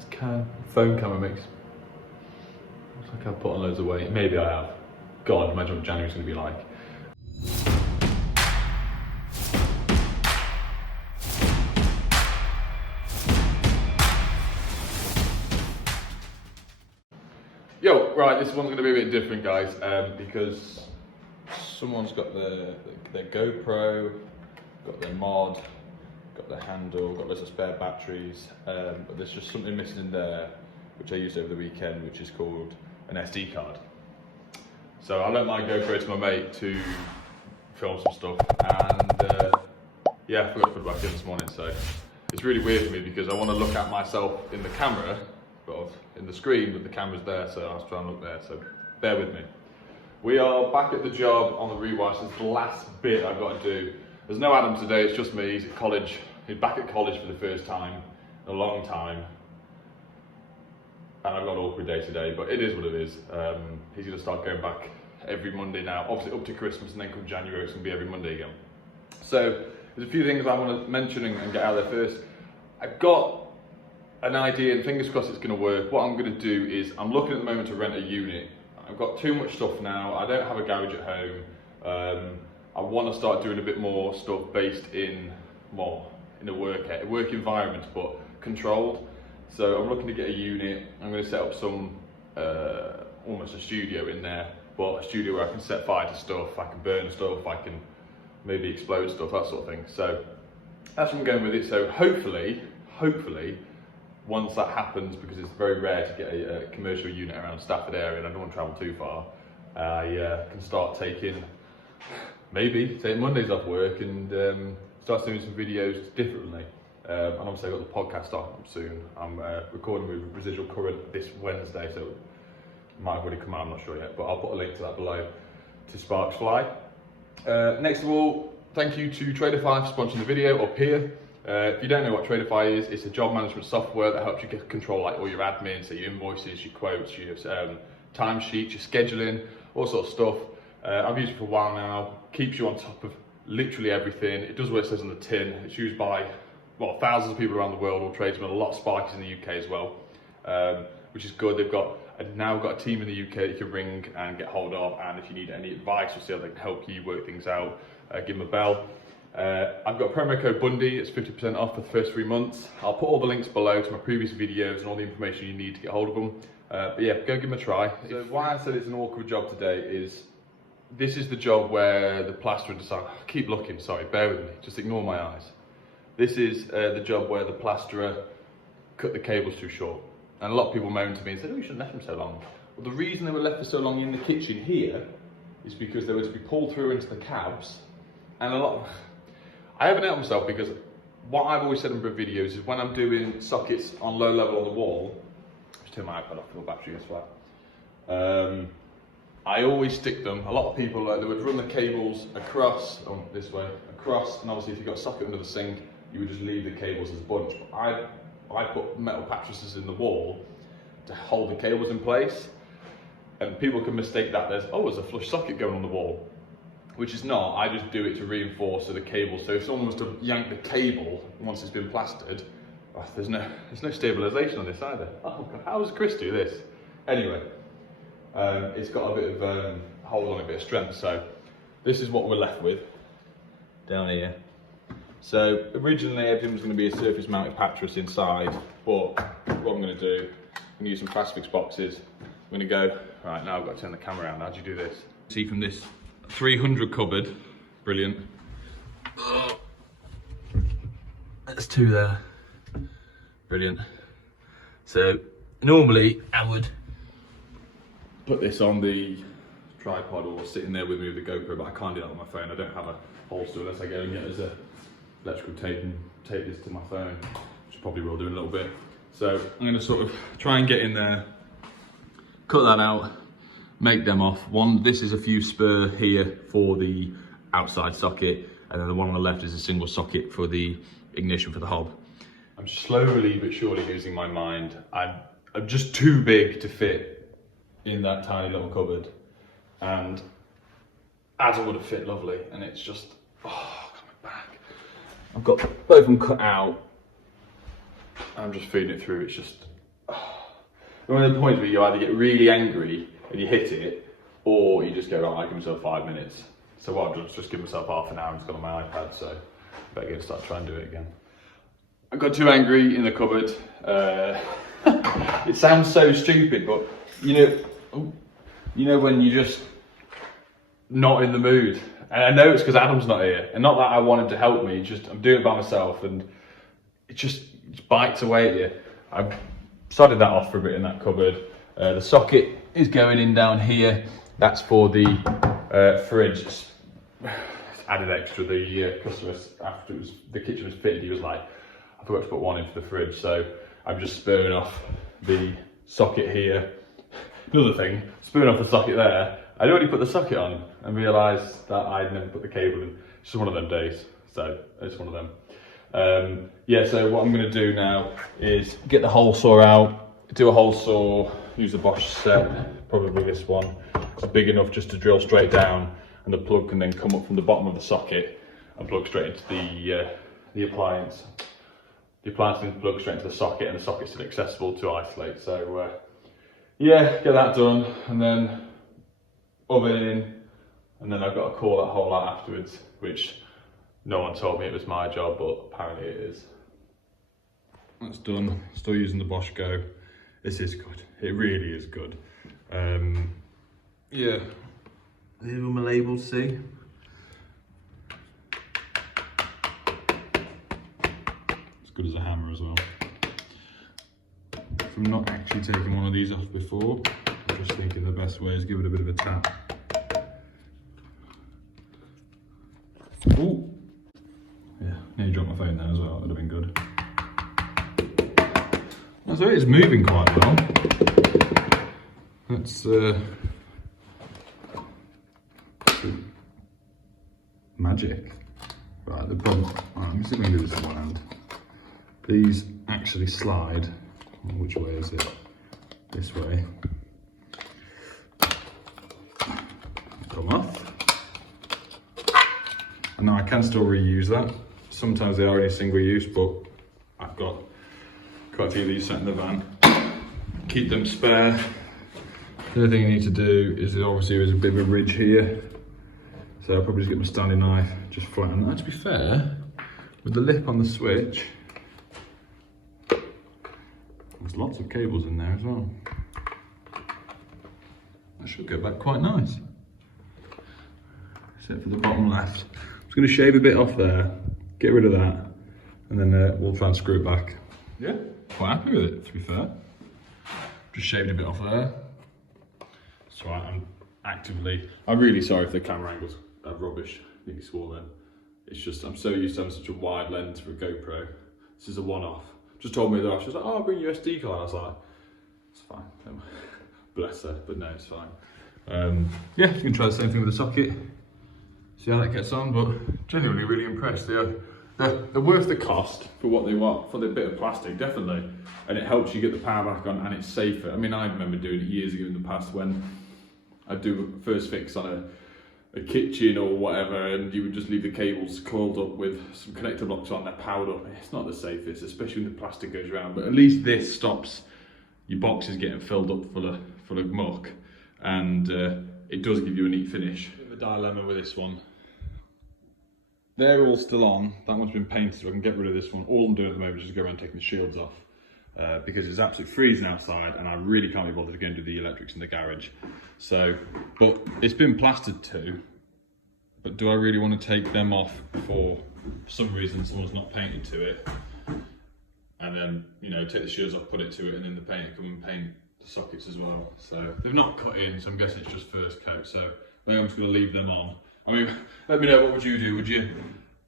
This phone camera makes, looks like I've put on loads of weight. Maybe I have. God, imagine what January's going to be like. Yo, right, this one's going to be a bit different, guys, because someone's got their GoPro, got their mod, got their handle, got loads of spare batteries, but there's just something missing in there, which I used over the weekend, which is called an SD card. So I lent my GoPro to my mate to film some stuff, and yeah, I forgot to put it back in this morning, so it's really weird for me because I want to look at myself in the camera, but in the screen, but the camera's there, so I was trying to look there, so bear with me. We are back at the job on the rewire, so it's the last bit I've got to do. There's no Adam today, it's just me. He's at college. He's back at college for the first time in a long time. And I've got an awkward day today, but it is what it is. He's going to start going back every Monday now, obviously up to Christmas, and then come January it's going to be every Monday again. So there's a few things I want to mention and get out there first. I've got an idea, and fingers crossed it's going to work. What I'm going to do is, I'm looking at the moment to rent a unit. I've got too much stuff now. I don't have a garage at home. I want to start doing a bit more stuff based in a work environment, but controlled. So I'm looking to get a unit. I'm going to set up some almost a studio in there, but a studio where I can set fire to stuff, I can burn stuff, I can maybe explode stuff, that sort of thing. So that's where I'm going with it. So hopefully, once that happens, because it's very rare to get a commercial unit around Stafford area and I don't want to travel too far, I can start taking Mondays off work and start doing some videos differently. And obviously I've got the podcast starting soon. I'm recording with Residual Current this Wednesday, so it might have already come out, I'm not sure yet, but I'll put a link to that below to Sparks Fly. Next of all, thank you to Traderfy for sponsoring the video up here. If you don't know what Traderfy is, it's a job management software that helps you control like all your admin, so your invoices, your quotes, your timesheets, your scheduling, all sorts of stuff. I've used it for a while now. Keeps you on top of literally everything. It does what it says on the tin. It's used by thousands of people around the world, all tradesmen, a lot of sparkies in the UK as well, which is good. They've now got a team in the UK that you can ring and get hold of, and if you need any advice or see how they can help you work things out, give them a bell. I've got promo code Bundy, it's 50% off for the first 3 months. I'll put all the links below to my previous videos and all the information you need to get hold of them. But yeah, go give them a try. So why I said it's an awkward job today is, this is the job where the plasterer decides, keep looking, sorry, bear with me, just ignore my eyes. This is the job where the plasterer cut the cables too short. And a lot of people moaned to me and said, oh, you shouldn't have left them so long. Well, the reason they were left for so long in the kitchen here is because they were to be pulled through into the cabs. And I haven't helped myself, because what I've always said in my videos is when I'm doing sockets on low level on the wall, just turn my iPad off for the battery as well. I always stick them. A lot of people, they would run the cables across, this way, across, and obviously if you've got a socket under the sink, you would just leave the cables as a bunch. But I put metal mattresses in the wall to hold the cables in place, and people can mistake that there's a flush socket going on the wall, which is not. I just do it to reinforce the cable. So if someone was to yank the cable once it's been plastered, there's no stabilisation on this either. Oh God, how does Chris do this? Anyway, it's got a bit of hold on, a bit of strength. So this is what we're left with down here. So originally everything was going to be a surface mounted mattress inside, but what I'm going to do, I'm going to use some fast fix boxes. I'm going to go, right, now I've got to turn the camera around. How do you do this? See, from this 300 cupboard, brilliant. There's two there, brilliant. So normally I would put this on the tripod or sitting there with me with the GoPro, but I can't do that on my phone. I don't have a holster unless I go and get as a electrical tape and tape this to my phone, which I probably will do in a little bit. So I'm going to sort of try and get in there, cut that out, make them off. This is a fuse spur here for the outside socket, and then the one on the left is a single socket for the ignition for the hob. I'm slowly but surely losing my mind. I'm just too big to fit in that tiny little cupboard, and Adam would have fit lovely, and it's just, coming back. I've got both of them cut out. I'm just feeding it through. It's just, one of the points where you either get really angry and you hit it, or you just go, right, I give myself 5 minutes. So what I've done is just give myself half an hour and just got on my iPad, so I better get start trying to do it again. I got too angry in the cupboard. It sounds so stupid, but you know when you're just not in the mood. And I know it's because Adam's not here, and not that I want him to help me, just I'm doing it by myself, and it just bites away at you. I've sodded that off for a bit in that cupboard. The socket is going in down here. That's for the fridge. Added extra. The customer, after the kitchen was fitted, he was like, I forgot to put one in for the fridge, so I'm just spurring off the socket here. Another thing, spurring off the socket there. I'd already put the socket on and realised that I'd never put the cable in. It's just one of them days, so it's one of them. Yeah, so what I'm going to do now is get the hole saw out, do a hole saw, use the Bosch set, probably this one. It's big enough just to drill straight down, and the plug can then come up from the bottom of the socket and plug straight into the appliance. The appliance can plug straight into the socket, and the socket's still accessible to isolate. So yeah, get that done, and then oven in, and then I've got to call that hole out afterwards, which no one told me it was my job, but apparently it is. That's done. Still using the Bosch Go. This is good. It really is good. Yeah. Here's all my labels, see? As good as a hammer as well. From not actually taking one of these off before, I'm just thinking the best way is give it a bit of a tap. Ooh. Yeah, nearly dropped my phone there as well, that would have been good. So it is moving quite well. That's magic. Right, the problem, let me see if I can do this in one hand. These actually slide. Which way is it? This way. Come off. And now I can still reuse that. Sometimes they are only single use, but I've got quite a few of these set in the van. Keep them spare. The other thing I need to do is obviously there's a bit of a ridge here. So I'll probably just get my Stanley knife, just flatten that. To be fair, with the lip on the switch, there's lots of cables in there as well. That should go back quite nice. Except for the bottom left. I'm just going to shave a bit off there, get rid of that, and then we'll try and screw it back. Yeah, quite happy with it, to be fair. Just shaved a bit off there. It's all right, I'm really sorry if the camera angles are rubbish. I think he swore then. It's just, I'm so used to having such a wide lens for a GoPro. This is a one-off. Just told me that, she was like, oh, I'll bring your SD card. I was like, it's fine. Bless her, but no, it's fine. Yeah, you can try the same thing with the socket. See how that gets on, but genuinely really impressed. They're worth the cost for what they want, for the bit of plastic, definitely. And it helps you get the power back on, and it's safer. I mean, I remember doing it years ago in the past when I'd do a first fix on a kitchen or whatever, and you would just leave the cables coiled up with some connector blocks on, they're powered up. It's not the safest, especially when the plastic goes around, but at least this stops your boxes getting filled up full of muck, and it does give you a neat finish. Bit of a dilemma with this one. They're all still on, that one's been painted, so I can get rid of this one. All I'm doing at the moment is just go around taking the shields off, because it's absolutely freezing outside, and I really can't be bothered to go and do the electrics in the garage. So, but it's been plastered too, but do I really want to take them off for some reason someone's not painted to it, and then, you know, take the shields off, put it to it, and then the painter come and paint the sockets as well. So they've not cut in, so I'm guessing it's just first coat, so maybe I'm just going to leave them on. I mean, let me know, what would you do? Would you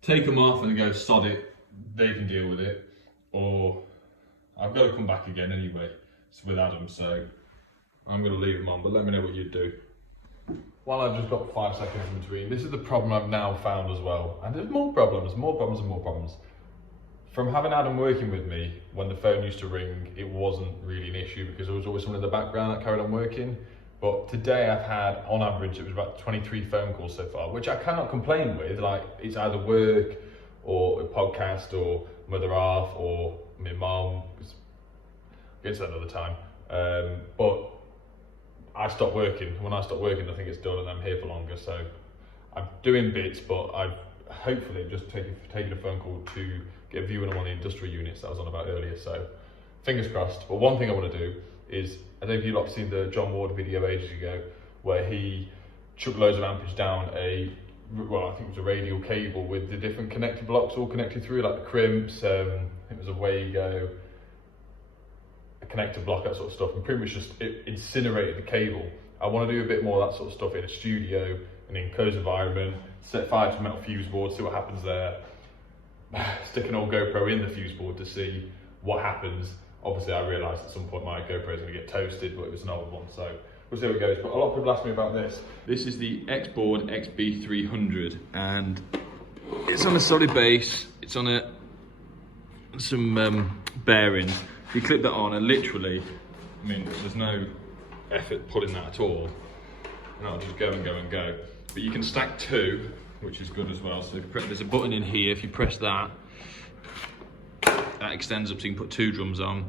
take them off and go sod it, they can deal with it, or I've got to come back again anyway, it's with Adam, so I'm going to leave them on, but let me know what you'd do. While I've just got 5 seconds in between, this is the problem I've now found as well, and there's more problems and more problems. From having Adam working with me, when the phone used to ring, it wasn't really an issue because there was always someone in the background that carried on working. But today I've had, on average, it was about 23 phone calls so far, which I cannot complain with. Like, it's either work or a podcast or mother half or my mum. We'll get to that another time. But I stopped working. When I stop working, I think it's done, and I'm here for longer. So I'm doing bits, but I've hopefully just taken a phone call to get a view on one of the industrial units that I was on about earlier. So fingers crossed. But one thing I want to do is, I don't know if you lot have seen the John Ward video ages ago, where he chucked loads of ampage down I think it was a radial cable with the different connector blocks all connected through, like the crimps, I think it was a Wago, a connector block, that sort of stuff, and pretty much just incinerated the cable. I want to do a bit more of that sort of stuff in a studio, in an enclosed environment, set fire to a metal fuse board, see what happens there, stick an old GoPro in the fuse board to see what happens. Obviously I realised at some point my GoPro is going to get toasted, but it was an old one, so we'll see how it goes. But a lot of people ask me about this. This is the X-Board XB300, and it's on a solid base. It's on some bearings. You clip that on, and literally, I mean, there's no effort pulling that at all. And that'll just go and go and go. But you can stack two, which is good as well. So there's a button in here. If you press that, that extends up so you can put two drums on.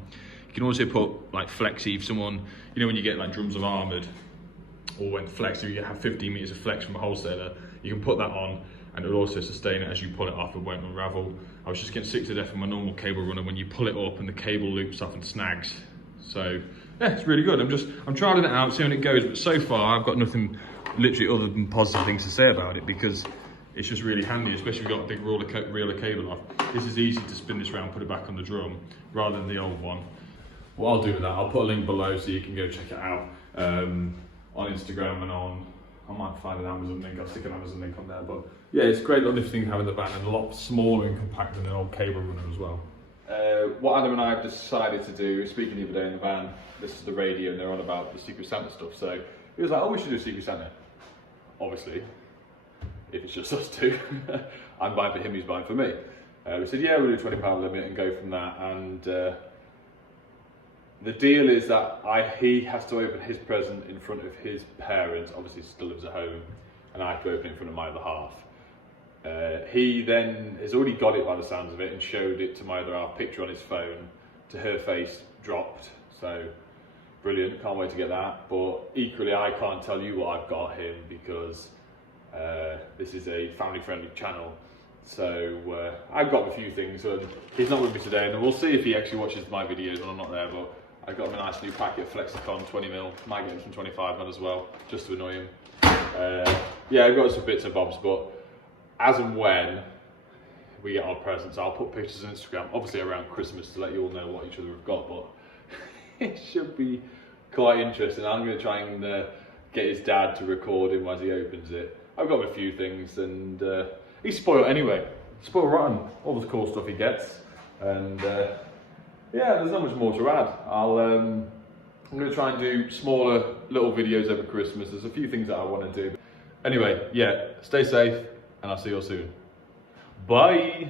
You can also put like flexi, if someone, you know when you get like drums of armoured, or when flexi, you have 15 metres of flex from a wholesaler, you can put that on and it'll also sustain it as you pull it off, it won't unravel. I was just getting sick to death of my normal cable runner when you pull it up and the cable loops off and snags. So yeah, it's really good. I'm trying it out, seeing how it goes, but so far I've got nothing literally other than positive things to say about it, because it's just really handy, especially if you've got a big reeler cable off. This is easy to spin this around, put it back on the drum, rather than the old one. What I'll do with that, I'll put a link below so you can go check it out on Instagram, and I might find an Amazon link, I'll stick an Amazon link on there. But yeah, it's a great little thing to have in the van, and a lot smaller and compact than an old cable runner as well. What Adam and I have decided to do, speaking the other day in the van, this is the radio and they're on about the Secret Santa stuff, so he was like, oh, we should do Secret Santa. Obviously, if it's just us two, I'm buying for him, he's buying for me. We said, yeah, we'll do £20 limit and go from that. And the deal is that he has to open his present in front of his parents, obviously he still lives at home, and I have to open it in front of my other half. He then has already got it by the sounds of it and showed it to my other half, picture on his phone, to her face dropped, so brilliant, can't wait to get that. But equally I can't tell you what I've got him, because this is a family friendly channel, so I've got a few things. He's not with me today, and we'll see if he actually watches my videos when I'm not there, but I got him a nice new packet of Flexicon 20mm, might get him some 25mm as well, just to annoy him. Yeah, I've got some bits and bobs, but as and when we get our presents, I'll put pictures on Instagram, obviously around Christmas, to let you all know what each other have got, but it should be quite interesting. I'm going to try and get his dad to record him as he opens it. I've got a few things, and he's spoiled anyway, spoiled rotten, all the cool stuff he gets, and yeah, there's not much more to add. I'm going to try and do smaller little videos over Christmas. There's a few things that I want to do. Anyway, yeah, stay safe, and I'll see you all soon. Bye!